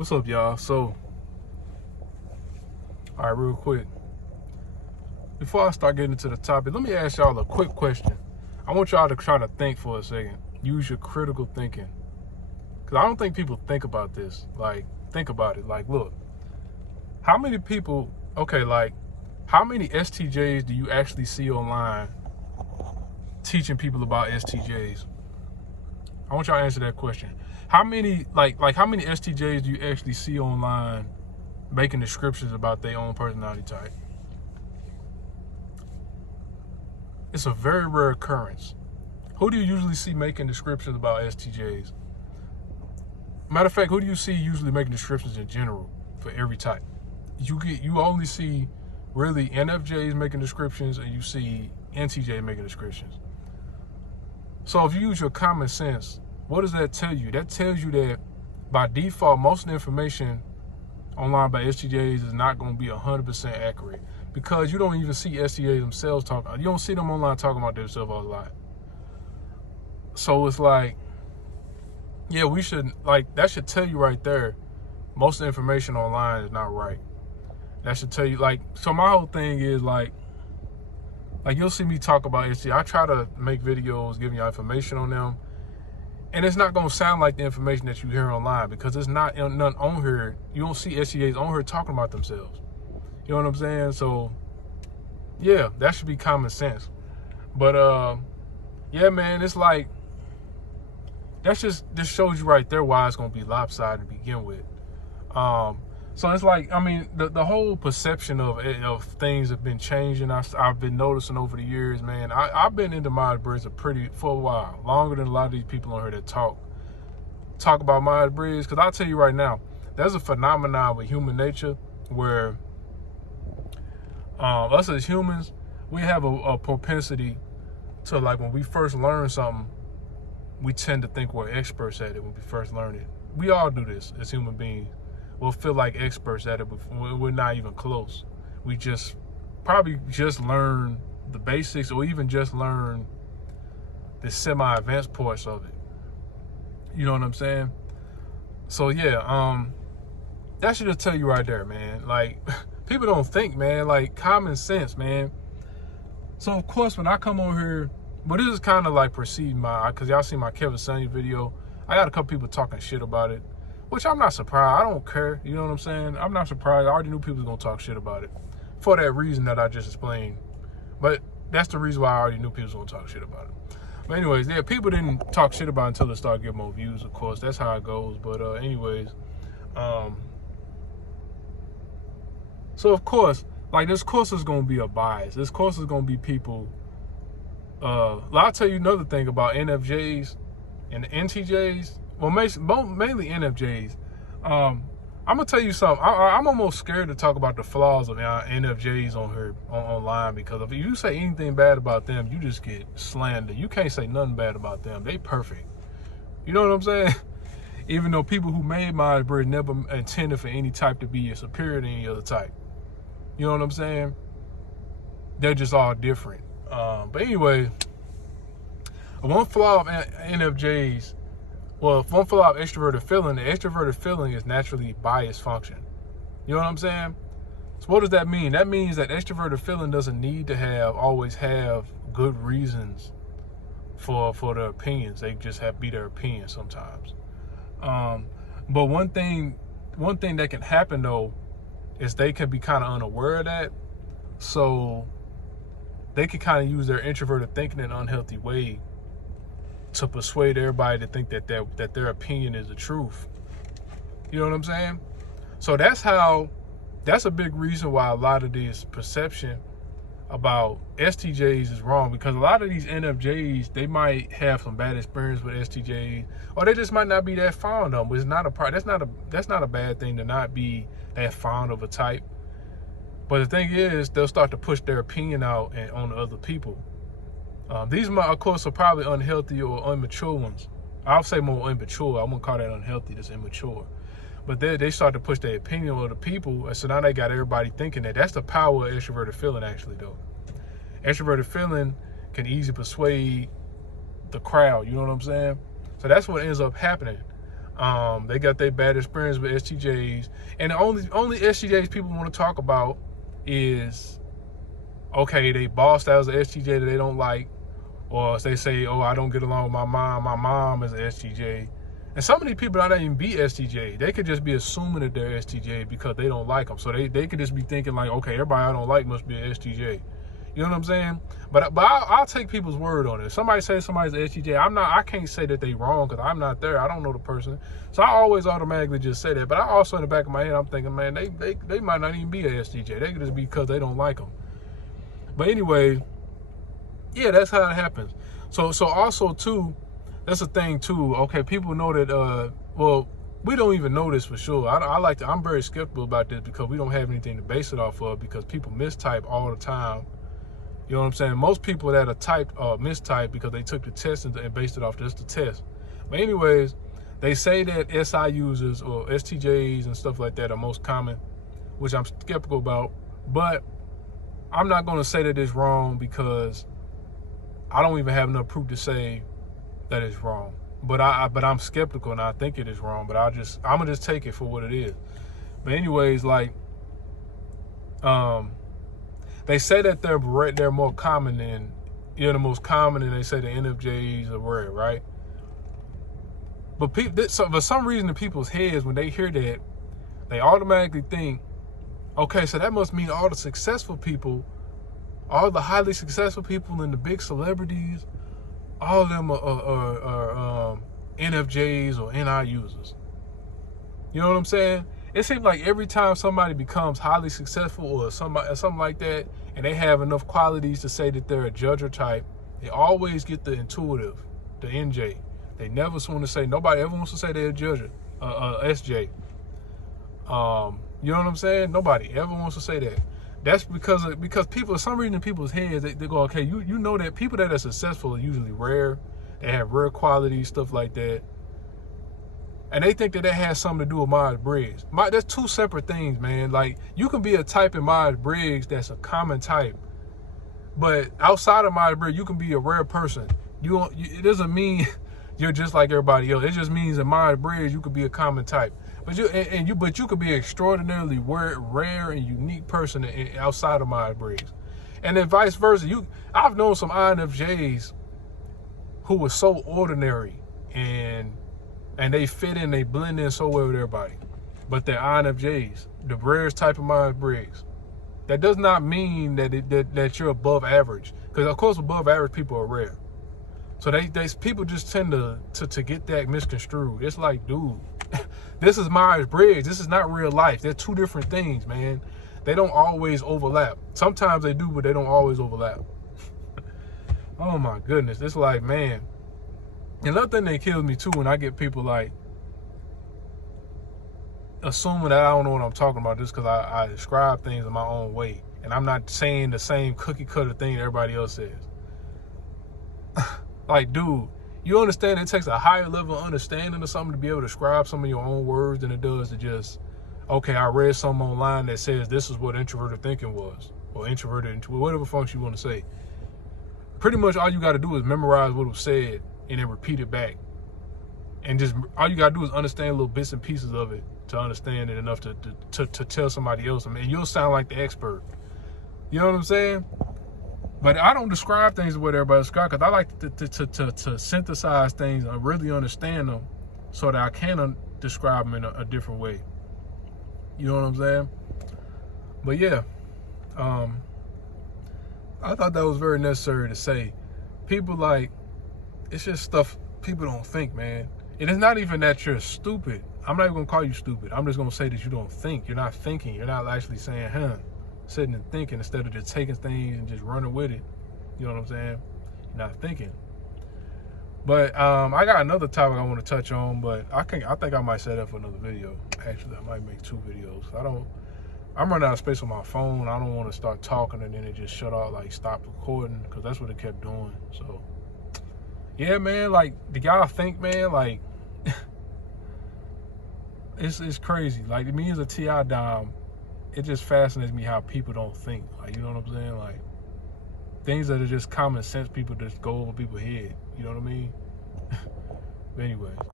What's up, y'all? So, all right, real quick. Before I start getting into the topic, let me ask y'all a quick question. I want y'all to try to think for a second. Use your critical thinking. Because I don't think people think about this. Like, think about it. Like, look, how many people, how many STJs do you actually see online teaching people about STJs? I want y'all to answer that question. How many, how many STJs do you actually see online making descriptions about their own personality type? It's a very rare occurrence. Who do you usually see making descriptions about STJs? Matter of fact, who do you see usually making descriptions in general for every type? You only see really infjs making descriptions, and you see entj making descriptions. So if you use your common sense, what does that tell you? That tells you that by default, most of the information online by STJs is not going to be 100% accurate, because you don't even see STJs themselves talking. You don't see them online talking about themselves a lot. So it's like, yeah, we should, that should tell you right there, most of the information online is not right. That should tell you, so my whole thing is, you'll see me talk about STJ. I try to make videos giving you information on them, and it's not going to sound like the information that you hear online, because it's not none on here. You don't see STJs on here talking about themselves. You know what I'm saying? So, yeah, that should be common sense. But, yeah, man, it's like, this shows you right there why it's going to be lopsided to begin with. So it's like, I mean, the whole perception of things have been changing. I've been noticing over the years, man. I've been into Myers-Briggs for a while, longer than a lot of these people on here that talk about Myers-Briggs. Because I'll tell you right now, there's a phenomenon with human nature where us as humans, we have a propensity to, when we first learn something, we tend to think we're experts at it when we first learn it. We all do this as human beings. We'll feel like experts at it, but we're not even close. We probably just learn the basics, or even just learn the semi-advanced parts of it. You know what I'm saying? So yeah, that should just tell you right there, man. People don't think, man. Common sense, man. So of course, when I come on here, but this is kind of preceding because y'all see my Kevin Sunny video. I got a couple people talking shit about it, which I'm not surprised. I don't care. You know what I'm saying? I'm not surprised. I already knew people was going to talk shit about it for that reason that I just explained. But that's the reason why I already knew people was going to talk shit about it. But anyways, yeah, people didn't talk shit about it until they started getting more views, of course. That's how it goes. But anyways, so of course, this course is going to be a bias. This course is going to be people. I'll tell you another thing about NFJs and entjs. Well, mainly NFJs. I'm gonna tell you something. I'm almost scared to talk about the flaws of NFJs on here online, because if you say anything bad about them, you just get slandered. You can't say nothing bad about them. They perfect. You know what I'm saying? Even though people who made Myers-Briggs never intended for any type to be superior to any other type. You know what I'm saying? They're just all different. But anyway, one flaw of NFJs. Well, one flaw of extroverted feeling, the extroverted feeling is naturally biased function. You know what I'm saying? So what does that mean? That means that extroverted feeling doesn't need to always have good reasons for their opinions. They just be their opinions sometimes. But one thing that can happen though is they can be kind of unaware of that. So they can kind of use their introverted thinking in an unhealthy way to persuade everybody to think that their opinion is the truth. You know what I'm saying? So that's a big reason why a lot of this perception about STJs is wrong, because a lot of these NFJs, they might have some bad experience with STJs, or they just might not be that fond of them. It's not that's not a bad thing to not be that fond of a type. But the thing is, they'll start to push their opinion out on other people. These, of course, are probably unhealthy or immature ones. I'll say more immature. I wouldn't call that unhealthy, that's immature. But they start to push their opinion on the people, and so now they got everybody thinking that. That's the power of extroverted feeling, actually, though. Extroverted feeling can easily persuade the crowd, you know what I'm saying? So that's what ends up happening. They got their bad experience with STJs, and the only STJs people want to talk about is, okay, they boss that was an STJ that they don't like, or they say, oh, I don't get along with my mom is an STJ. And some of these people not even be STJ. They could just be assuming that they're STJ because they don't like them. So they could just be thinking like, okay, everybody I don't like must be an STJ. You know what I'm saying? But I'll take people's word on it. If somebody says somebody's an STJ, I can't say that they wrong because I'm not there. I don't know the person. So I always automatically just say that. But I also, in the back of my head, I'm thinking, man, they might not even be an STJ. They could just be because they don't like them. But anyway, yeah, that's how it happens. So also too, that's a thing too. Okay, people know that. Well, we don't even know this for sure. I'm very skeptical about this because we don't have anything to base it off of, because people mistype all the time. You know what I'm saying? Most people that are typed mistype because they took the test and based it off just the test. But anyways, they say that SI users or STJs and stuff like that are most common, which I'm skeptical about. But I'm not going to say that it's wrong because I don't even have enough proof to say that it's wrong. But I'm skeptical and I think it is wrong. But I'm gonna just take it for what it is. But anyways, like they say that they're more common than, the most common, and they say the NFJs are rare, right? But for some reason in people's heads, when they hear that, they automatically think, okay, so that must mean all the successful people, all the highly successful people and the big celebrities, all of them are NFJs or NI users. You know what I'm saying? It seems like every time somebody becomes highly successful or something like that, and they have enough qualities to say that they're a judger type, they always get the intuitive, the NJ. They never want to say, nobody ever wants to say they're a judger, SJ. You know what I'm saying? Nobody ever wants to say that. That's because people, for some reason in people's heads, they go, okay, you know that people that are successful are usually rare. They have rare qualities, stuff like that. And they think that has something to do with Myers-Briggs. There's two separate things, man. Like, you can be a type in Myers-Briggs that's a common type, but outside of Myers-Briggs, you can be a rare person. It doesn't mean you're just like everybody else. It just means in Myers-Briggs, you could be a common type. But you could be an extraordinarily rare and unique person outside of Myers-Briggs. And then vice versa. I've known some INFJs who were so ordinary and they fit in, they blend in so well with everybody. But they're INFJs, the rarest type of Myers-Briggs. That does not mean that you're above average. Because of course above average people are rare. So people just tend to get that misconstrued. It's like, dude, this is Myers-Briggs. This is not real life. They're two different things, man. They don't always overlap. Sometimes they do, but they don't always overlap. Oh my goodness. It's like, man. Another thing that kills me too when I get people like assuming that I don't know what I'm talking about just because I describe things in my own way. And I'm not saying the same cookie cutter thing everybody else says. Like, dude, you understand it takes a higher level of understanding of something to be able to describe some of your own words than it does to just, okay, I read something online that says this is what introverted thinking was, or introverted, whatever function you want to say. Pretty much all you got to do is memorize what was said and then repeat it back. And just all you got to do is understand little bits and pieces of it to understand it enough to tell somebody else. I mean, you'll sound like the expert. You know what I'm saying? But I don't describe things the way everybody describes, because I like to synthesize things and really understand them so that I can describe them in a different way. You know what I'm saying? But yeah, I thought that was very necessary to say. People like, it's just stuff people don't think, man. And it's not even that you're stupid. I'm not even gonna call you stupid. I'm just gonna say that you don't think. You're not thinking. You're not actually saying, sitting and thinking instead of just taking things and just running with it. You know what I'm saying? You're not thinking. But I got another topic I want to touch on, but I think I might set up for another video. Actually, I might make 2 videos. I'm running out of space on my phone. I don't want to start talking and then it just shut off, like stop recording, because that's what it kept doing. So yeah, man, like, do y'all think, man, like it's crazy. Like, me as a TI dom, it just fascinates me how people don't think. Like, you know what I'm saying? Like, things that are just common sense, people just go over people's head. You know what I mean? But anyway.